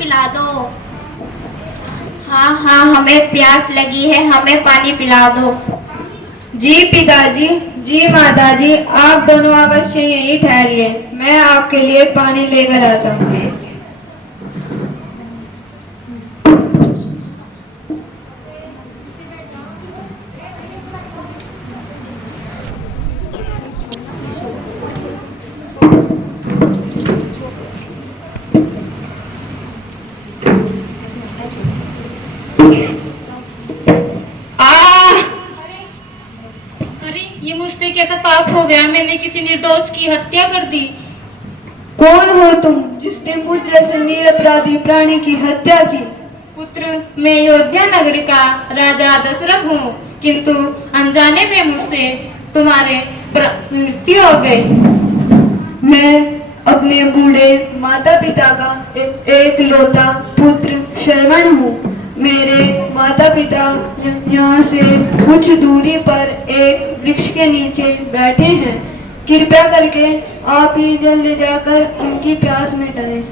पिला दो। हाँ हाँ, हमें प्यास लगी है, हमें पानी पिला दो। जी पिताजी, जी माताजी, आप दोनों अवश्य यहीं ठहरिए, मैं आपके लिए पानी लेकर आता हूँ। अरे ये मुझसे कैसा पाप हो गया, मैंने किसी निर्दोष की हत्या कर दी। कौन हो तुम जिसने मुझ जैसे निरपराधी प्राणी की हत्या की? पुत्र, मैं अयोध्या नगर का राजा दशरथ हूँ, किंतु अनजाने में मुझसे तुम्हारे मृत्यु हो गई। मैं अपने बूढ़े माता पिता का एक लौता पुत्र श्रवण हूँ। मेरे माता पिता यहाँ से कुछ दूरी पर एक वृक्ष के नीचे बैठे हैं। कृपया करके आप ही जल्दी जाकर उनकी प्यास मिटाएं।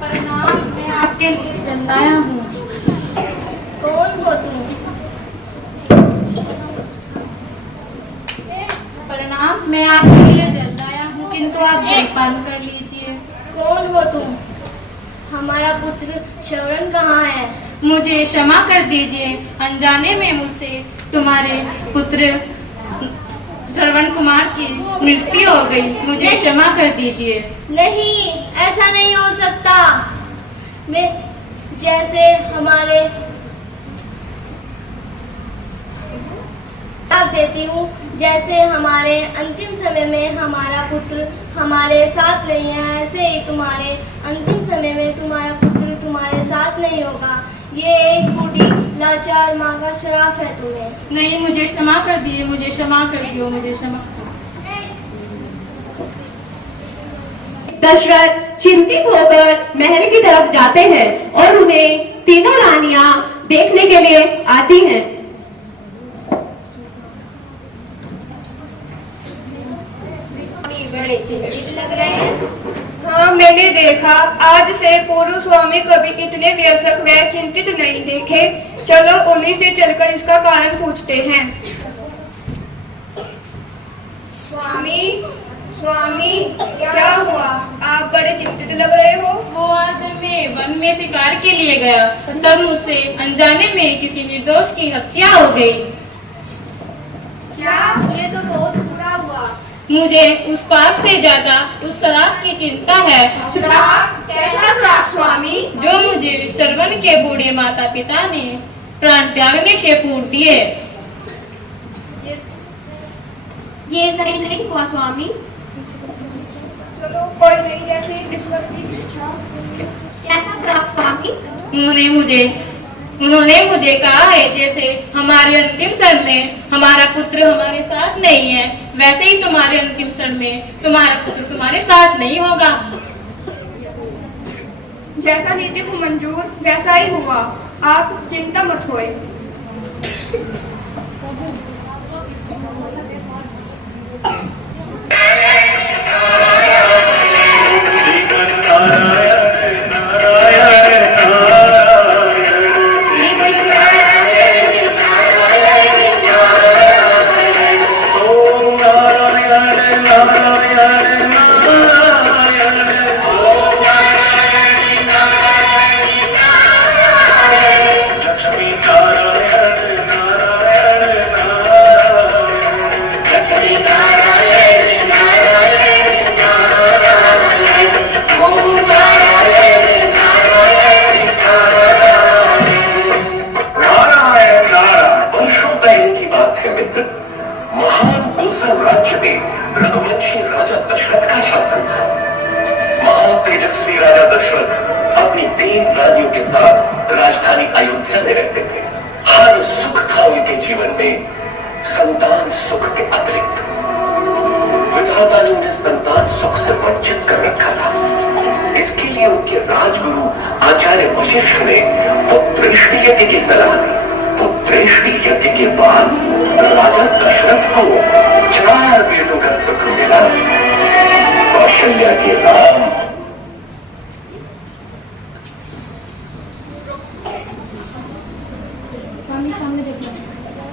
प्रणाम, मैं आपके लिए जल लाया हूँ। कौन हो तुम? प्रणाम, मैं आपके लिए जल लाया हूँ, किंतु आप जलपान कर लीजिए। कौन हो तुम? हमारा पुत्र श्रवण कहाँ है? मुझे क्षमा कर दीजिए, अनजाने में मुझसे तुम्हारे पुत्र श्रवण कुमार की मृत्यु हो गई, मुझे क्षमा कर दीजिए। नहीं, ऐसा नहीं हो सकता। मैं जैसे हमारे आप देती हूँ, जैसे हमारे अंतिम समय में हमारा पुत्र हमारे साथ नहीं है, ऐसे ही तुम्हारे अंतिम समय में तुम्हारा पुत्र तुम्हारे साथ नहीं होगा। ये एक बूढ़ी लाचार माँ का श्राप है तुम्हें। नहीं, मुझे क्षमा कर दिए, मुझे क्षमा कर दियो, मुझे क्षमा। दशरथ चिंतित होकर महल की तरफ जाते हैं और उन्हें तीनों रानियां देखने के लिए आती हैं। बड़े चिंतित लग रहे हैं। हाँ, मैंने देखा, आज से पूर्व स्वामी कभी इतने व्यसक व चिंतित नहीं देखे। चलो उन्हीं से चलकर इसका कारण पूछते हैं। स्वामी, स्वामी, क्या हुआ? आप बड़े चिंतित लग रहे हो। वो आज मैं वन में शिकार के लिए गया, तब मुझसे अनजाने में किसी निर्दोष की हत्या हो गई। क्या? ये तो बहुत बुरा हुआ। मुझे उस पाप से ज्यादा उस श्राप की चिंता है। श्राप? कैसा श्राप स्वामी? जो मुझे श्रवण के बूढ़े माता पिता ने प्राण त्यागने से पूर्व दिए। ये सही नहीं हुआ स्वामी। चलो कोई नहीं, जैसे ईश्वर की इच्छा। कैसा श्राप स्वामी? उन्होंने मुझे कहा है, जैसे हमारे अंतिम क्षण में हमारा पुत्र हमारे साथ नहीं है, वैसे ही तुम्हारे अंतिम क्षण में तुम्हारा पुत्र तुम्हारे साथ नहीं होगा। जैसा नीति को मंजूर वैसा ही हुआ, आप चिंता मत होए। संतान सुख के अतिरिक्त विधाता ने उन्हें संतान सुख से वंचित कर रखा था। इसके लिए उनके राजगुरु आचार्य वशिष्ठ ने पुत्र यज्ञ की सलाह दी। श्रेष्ठ यज्ञ के बाद राजा दशरथ को 4 बेटों का सुख मिला। कौशल्या के राम,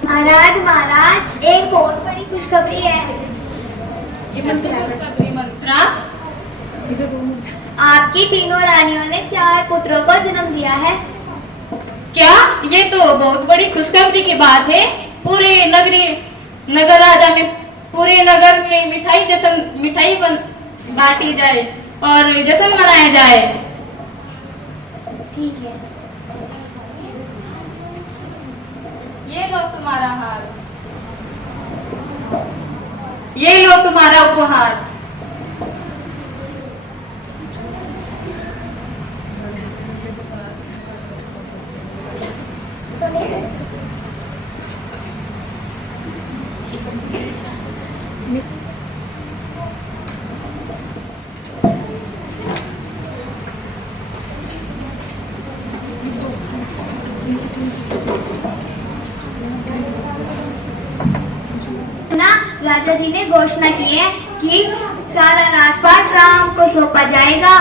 महाराज महाराज, एक बहुत बड़ी खुशखबरी है। मंत्रा, आपकी तीनों रानियों ने 4 पुत्रों को जन्म दिया है। क्या? ये तो बहुत बड़ी खुशखबरी की बात है। पूरे नगर राजा में, पूरे नगर में मिठाई बांटी जाए और जश्न मनाया जाए। ठीक है। ये लो तुम्हारा हार, ये लो तुम्हारा उपहार। ना राजा जी ने घोषणा की है कि सारा राजपाट राम को सौंपा जाएगा।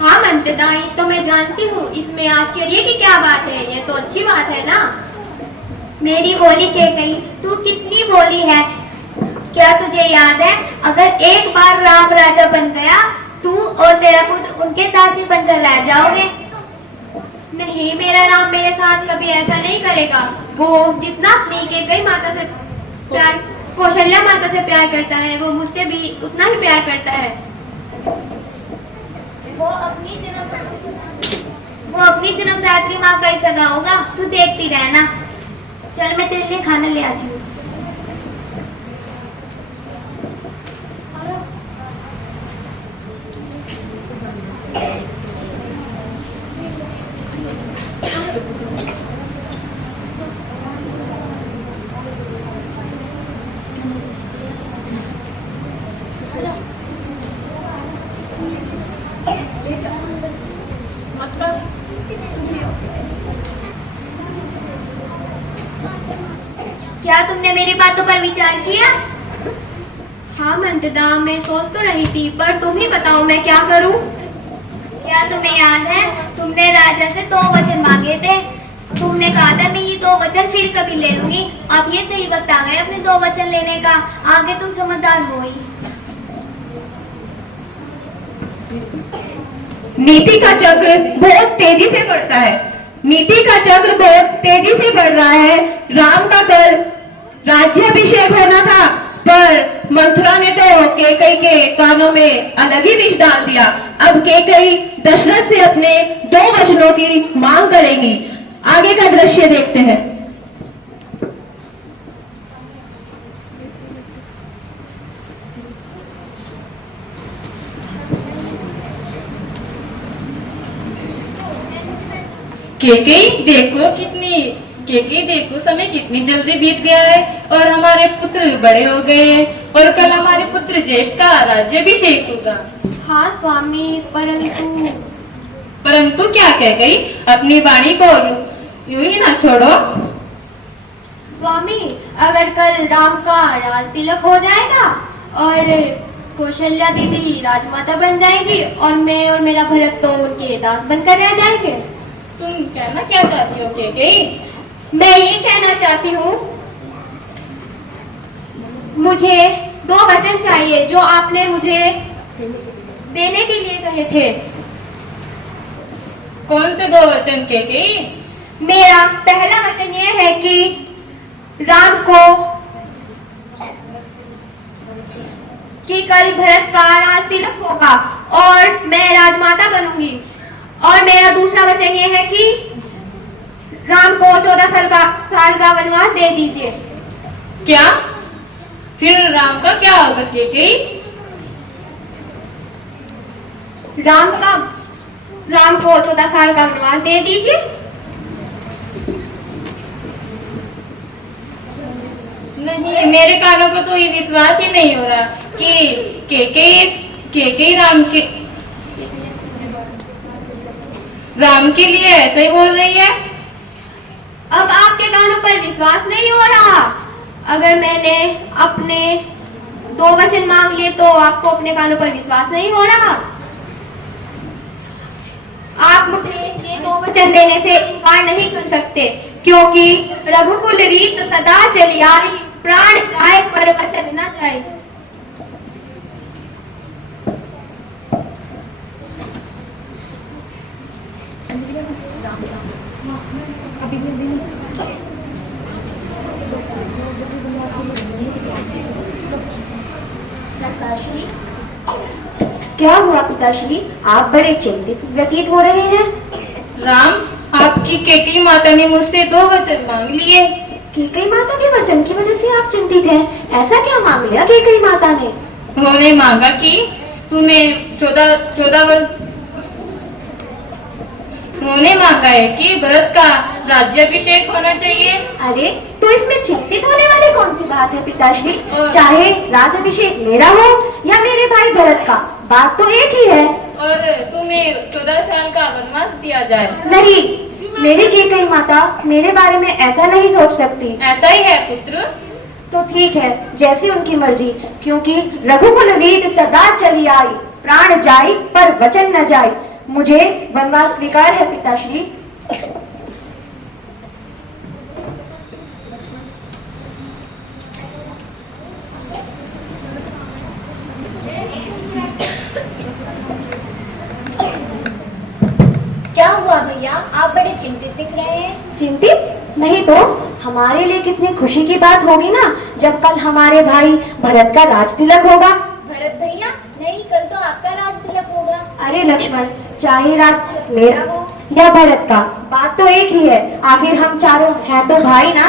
हाँ मंत्रदाई, तो मैं जानती हूँ, इसमें आश्चर्य की क्या बात है? ये तो अच्छी बात है ना। मेरी बोली के कही, तू कितनी बोली है। क्या तुझे याद है, अगर एक बार राम राजा बन गया, तू और तेरा पुत्र उनके दासी बनकर रह जाओगे। नहीं, मेरा राम मेरे साथ कभी ऐसा नहीं करेगा। वो जितना अपनी केकई माता से प्यार, कौशल्या माता से प्यार करता है, वो मुझसे भी उतना ही प्यार करता है। वो अपनी जन्मदात्री माँ का ही सगा होगा। तू देखती रहना। चल मैं तेरे लिए खाना ले आती हूँ। क्या तुमने मेरी बातों पर विचार किया? हाँ मंत्रदा, मैं सोच तो रही थी, पर तुम ही बताओ मैं क्या करूँ। क्या तुम्हें याद है, तुमने राजा से 2 वचन मांगे थे। तुमने कहा था मैं ये 2 वचन फिर कभी ले लूंगी। अब ये सही वक्त आ गया अपने 2 वचन लेने का। आगे तुम समझदार हो ही। नीति का चक्र बहुत तेजी से बढ़ता है। नीति का चक्र बहुत तेजी से बढ़ रहा है। राम का कल राज्याभिषेक होना था, पर मंथरा ने तो केकई के कानों में अलग ही विष डाल दिया। अब केकई दशरथ से अपने 2 वचनों की मांग करेंगी। आगे का दृश्य देखते हैं। केकई देखो समय कितनी जल्दी बीत गया है और हमारे पुत्र बड़े हो गए हैं और कल हमारे पुत्र ज्येष्ठ का राज्याभिषेक होगा। हाँ स्वामी, परंतु क्या कह गई? अपनी वाणी को यूं ही ना छोड़ो। स्वामी, अगर कल राम का राज तिलक हो जाएगा और कौशल्या दीदी राजमाता बन जाएगी और मैं और मेरा भरत तो उनके दास बनकर रह जाएंगे। तुम कहना क्या चाहती हो केकई? मैं ये कहना चाहती हूँ, मुझे 2 वचन चाहिए जो आपने मुझे देने के लिए कहे थे। कौन से 2 वचन केकई? मेरा पहला वचन ये है कि राम को कि कल भरत का राज तिलक होगा और मैं राजमाता बनूंगी। और मेरा दूसरा वचन ये है कि राम को 14 साल का वनवास दे दीजिए। क्या? फिर राम का क्या होगा केकई? राम को 14 साल का वनवास दे दीजिए। नहीं, मेरे कानों को तो ये विश्वास ही नहीं हो रहा कि केकई राम के लिए ऐसे ही बोल रही है। अब आपके कानों पर विश्वास नहीं हो रहा। अगर मैंने अपने 2 वचन मांग लिए तो आपको अपने कानों पर विश्वास नहीं हो रहा। आप मुझे ये 2 वचन देने से इनकार नहीं कर सकते, क्योंकि रघुकुल रीत सदा चली आई, प्राण जाए पर वचन न जाए। क्या हुआ पिताश्री, आप बड़े चिंतित व्यतीत हो रहे हैं। राम, आपकी केकई माता ने मुझसे 2 वचन मांग लिए। केकई माता के वचन की वजह से आप चिंतित हैं? ऐसा क्या मांग लिया केकई माता ने? उन्होंने मांगा कि तुम्हें 14 वर्ष उन्होंने मांगा है कि भरत का राज्याभिषेक होना चाहिए। अरे तो इसमें चिंतित होने वाली कौन सी बात है पिताश्री? और- चाहे राज्याभिषेक मेरा हो या मेरे भाई भरत का, बात तो एक ही है। और तुम्हें 14 साल का वनवास दिया जाए। नहीं, मेरी केकई माता मेरे बारे में ऐसा नहीं सोच सकती। ऐसा ही है पुत्र। तो ठीक है, जैसी उनकी मर्जी, क्योंकि रघुकुल रीत सदा चली आई, प्राण जाई पर वचन न जाई। मुझे वनवास स्वीकार है पिताश्री। क्या हुआ भैया, आप बड़े चिंतित दिख रहे हैं। चिंतित नहीं तो हमारे लिए कितनी खुशी की बात होगी ना, जब कल हमारे भाई भरत का राज तिलक होगा। भरत भैया, नहीं, कल तो आपका राज तिलक होगा। अरे लक्ष्मण, चाहे राज तिलक मेरा हो या भरत का, बात तो एक ही है। आखिर हम चारों हैं तो भाई ना।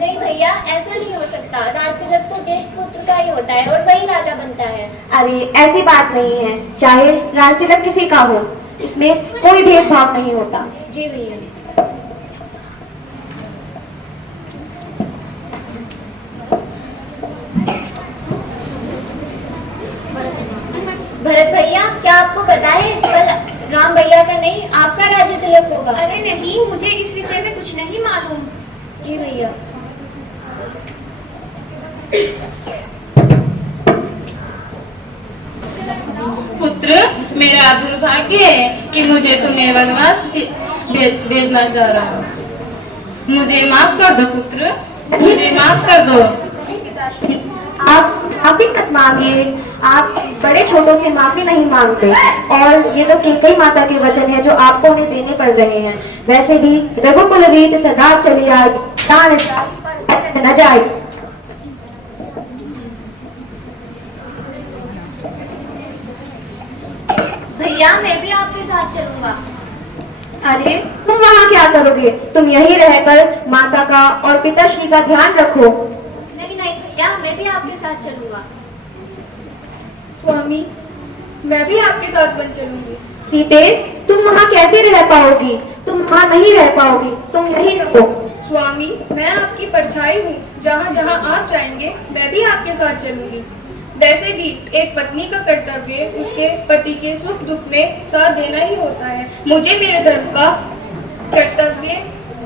नहीं भैया, ऐसा नहीं हो सकता। राज तिलक तो ज्येष्ठ पुत्र का ही होता है और वही राजा बनता है। अरे ऐसी बात नहीं है, चाहे राज तिलक किसी का हो, इसमें कोई भेदभाव नहीं होता। जी भैया। भरत भैया, क्या आपको पता है कल राम भैया का नहीं आपका राज्य तिलक होगा। अरे नहीं, मुझे इस विषय में कुछ नहीं मालूम। जी भैया। पुत्र, मेरा दुर्भाग्य है कि मुझे तुम्हें वनवास भेजना जा रहा हूँ। मुझे माफ कर दो पुत्र, मुझे माफ कर दो। आप माफी मत मांगिए, आप बड़े छोटों से माफी नहीं मांगते। और ये तो केकई माता के वचन है जो आपको उन्हें देने पड़ रहे हैं। वैसे भी रघुकुल रीत सदा चली आई, प्राण जाए पर वचन न जाए। भैया, मैं भी आपके साथ चलूंगा। अरे तुम वहाँ क्या करोगे? तुम यहीं रहकर माता का और पिताश्री का ध्यान रखो। नहीं नहीं भैया, मैं भी आपके साथ चलूंगा। स्वामी, मैं भी आपके साथ बन चलूंगी। सीते, तुम वहाँ कैसे रह पाओगी? तुम वहाँ नहीं रह पाओगी, तुम यहीं रहो। स्वामी, मैं आपकी परछाई हूँ। जहाँ जहाँ आप जाएंगे मैं भी आपके साथ चलूंगी। वैसे भी एक पत्नी का कर्तव्य उसके पति के सुख दुख में साथ देना ही होता है। मुझे मेरे धर्म का कर्तव्य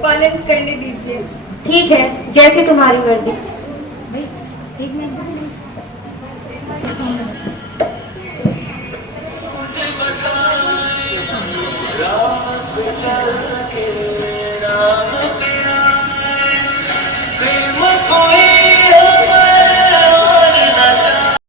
पालन करने दीजिए। ठीक है, जैसे तुम्हारी मर्जी। राह से चल के